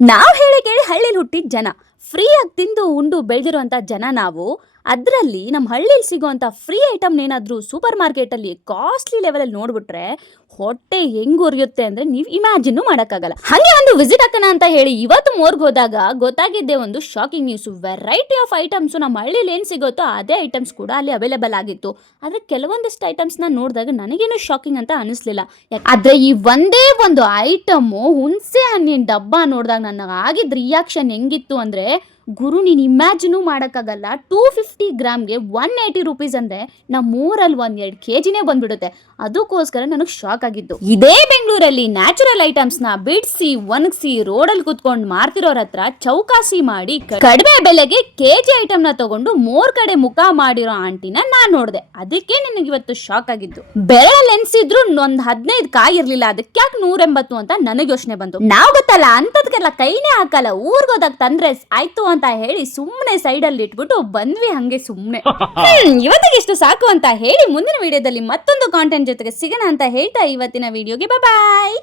ನಾವು ಹೇಳಿ ಕೇಳಿ ಹಳ್ಳಿಲಿ ಹುಟ್ಟಿದ ಜನ, ಫ್ರೀಯಾಗಿ ತಿಂದು ಉಂಡು ಬೆಳೆದಿರುವಂಥ ಜನ ನಾವು. ಅದರಲ್ಲಿ ನಮ್ಮ ಹಳ್ಳಿಲಿ ಸಿಗೋವಂಥ ಫ್ರೀ ಐಟಮ್ನ ಏನಾದರೂ ಸೂಪರ್ ಮಾರ್ಕೆಟಲ್ಲಿ ಕಾಸ್ಟ್ಲಿ ಲೆವೆಲಲ್ಲಿ ನೋಡ್ಬಿಟ್ರೆ ಹೊಟ್ಟೆ ಹೆಂಗ್ ಉರಿಯುತ್ತೆ ಅಂದರೆ ನೀವು ಇಮ್ಯಾಜಿನ್ನು ಮಾಡೋಕ್ಕಾಗಲ್ಲ. ಹಾಗೆ ಒಂದು ವಿಸಿಟ್ ಹಾಕೋಣ ಅಂತ ಹೇಳಿ ಇವತ್ತು ಮೋರ್ಗೆ ಹೋದಾಗ ಗೊತ್ತಾಗಿದ್ದೆ ಒಂದು shocking news. Variety of items ನಮ್ಮ ಹಳ್ಳಿಲಿ ಏನು ಸಿಗುತ್ತೋ ಅದೇ ಐಟಮ್ಸ್ ಕೂಡ ಅಲ್ಲಿ ಅವೈಲೇಬಲ್ ಆಗಿತ್ತು. ಆದರೆ ಕೆಲವೊಂದಿಷ್ಟು ಐಟಮ್ಸ್ನ ನೋಡಿದಾಗ ನನಗೇನು ಶಾಕಿಂಗ್ ಅಂತ ಅನಿಸ್ಲಿಲ್ಲ. ಆದರೆ ಈ ಒಂದೇ ಒಂದು ಐಟಮು ಹುಣಸೆ ಹಣ್ಣಿನ ಡಬ್ಬ ನೋಡಿದಾಗ ನನಗೆ ಆಗಿದ್ದ ರಿಯಾಕ್ಷನ್ ಹೆಂಗಿತ್ತು ಅಂದರೆ, ಗುರು ನೀನು ಇಮ್ಯಾಜಿನೂ ಮಾಡೋಕ್ಕಾಗಲ್ಲ. 250 ಗ್ರಾಮ್ಗೆ 180 ರುಪೀಸ್ ಅಂದರೆ ನಮ್ಮೂರಲ್ಲಿ 1-2 kgನೇ ಬಂದ್ಬಿಡುತ್ತೆ. ಅದಕ್ಕೋಸ್ಕರ ನನಗೆ ಶಾಕ್ ಆಗಿದ್ದು. ಇದೇ ಬೆಂಗಳೂರಲ್ಲಿ ನ್ಯಾಚುರಲ್ ಐಟಮ್ಸ್ನ ಬಿಡಿಸಿ ಒಣಗಿಸಿ ರೋಡಲ್ಲಿ ಕುತ್ಕೊಂಡು ಮಾರ್ತಿರೋರ ಹತ್ರ ಚೌಕಾಸಿ ಮಾಡಿ ಕಡಿಮೆ ಬೆಲೆಗೆ ಕೆಜಿ ಐಟಮ್ನ ತಗೊಂಡು 3 ಕಡೆ ಮುಖ ಮಾಡಿರೋ ಆಂಟಿನ ನಾನು ನೋಡಿದೆ. ಅದಕ್ಕೆ ನನಗೆ ಇವತ್ತು ಶಾಕ್ ಆಗಿದ್ದು. ಬೆರಳಲ್ಲಿ ಎನ್ಸಿದ್ರು ಒಂದು 15 ಕಾಯಿ ಇರಲಿಲ್ಲ, ಅದಕ್ಕೆ ಯಾಕೆ 180 ಅಂತ ನನಗೆ ಯೋಚನೆ ಬಂತು. ನಾವು ಗೊತ್ತಲ್ಲ ಅಂಥದ್ಕೆಲ್ಲ ಕೈನೇ ಹಾಕಲ್ಲ, ಊರ್ಗೋದಾಗ ತಂದ್ರೆ ಆಯ್ತು ಅಂತ ಹೇಳಿ ಸುಮ್ಮನೆ ಸೈಡಲ್ಲಿ ಇಟ್ಬಿಟ್ಟು ಬಂದ್ವಿ ಹಂಗೆ ಸುಮ್ಮನೆ. ಇವತ್ತಿಗೆ ಇಷ್ಟು ಸಾಕು ಅಂತ ಹೇಳಿ ಮುಂದಿನ ವಿಡಿಯೋದಲ್ಲಿ ಮತ್ತೊಂದು ಕಾಂಟೆಂಟ್ ಜೊತೆಗೆ ಸಿಗೋಣ ಅಂತ ಹೇಳ್ತಾ ಇವತ್ತಿನ ವಿಡಿಯೋಗೆ ಬಾಯ್.